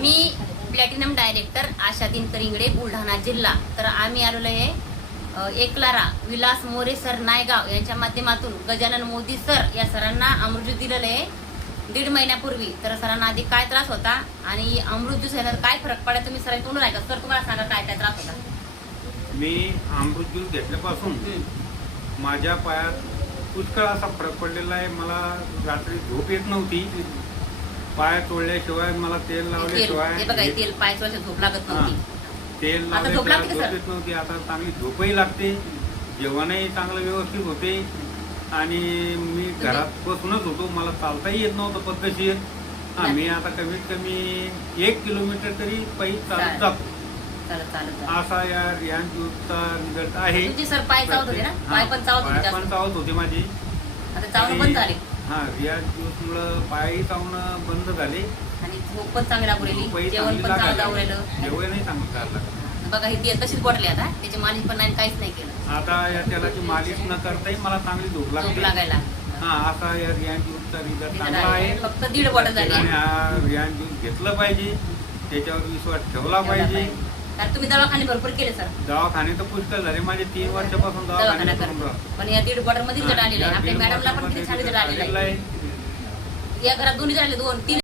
मी platinum director आशा दिनकर इंगडे, बुलढाणा जिल्हा. तर आम्ही आलेलो आहे एकलारा विलास मोरे सर नायगाव यांच्या माध्यमातून गजानन मोदी सर या सरांना अमृत ज्यूस दिलेलं आहे 1.5 महिन्यापूर्वी. तर सरांना आधी काय त्रास होता आणि अमृत ज्यूस यानं काय फरक पडला तुम्ही सरांनी तोंडून ऐका. सर तुम्हाला सांगा काय काय त्रास होता. मी अमृत ज्यूस घेतल्यापासून माझ्या पायात पुष्कळ असा फरक पडलेला आहे. मला रात्री झोप येत नव्हती. पाय तोडल्याशिवाय मला तेल लावल्याशिवाय तेल पाय चोळल्याशिवाय झोप लागत नव्हती. तेल आता झोप लागते लावल्याशिवाय झोप येत नव्हती. आता चांगली झोपही लागते, जेवणही चांगलं व्यवस्थित होते. आणि मी घरात बसूनच होतो, मला चालताही येत नव्हतं पद्धतशीर. मी आता कमीत कमी 1 किलोमीटर तरी पायी चालत जातो. असा या रियान ज्यूसचा रिझल्ट आहे. तुमची सर पाय चावत होते ना, पाय पण चावत होते माझी. आता चावणं बंद झाले. रियान ज्यूस मुळे पायही चावणं बंद झाले आणि झोप पण चांगली लागू राहिली, जेवण पण चांगलं लागू राहिलं. जेवणही चांगलं करायला बघा ही तेल तशीच बोटली. आता त्याची मालिश पण नाही, काहीच नाही केलं. आता या तेलाची मालिश न करताही मला चांगली झोप लागते. लागायला असा या रियान ज्यूसचा रिझल्ट चांगला आहे. फक्त 1.5 बॉटल झाली. आणि हा रियान ज्यूस घेतलं पाहिजे, त्याच्यावर विश्वास ठेवला पाहिजे. कारण तुम्ही दवाखाने भरपूर केले सर. दवाखाने तर पुष्कळ झाले माझे. 3 वर्षापासून दवाखाने करून पण या 1.5 बॉटल मध्ये रिझल्ट आलेला आहे. आपल्या मॅडमला पण किती छान रिझल्ट आलेला आहे. या घरात 2 झाले, 2 3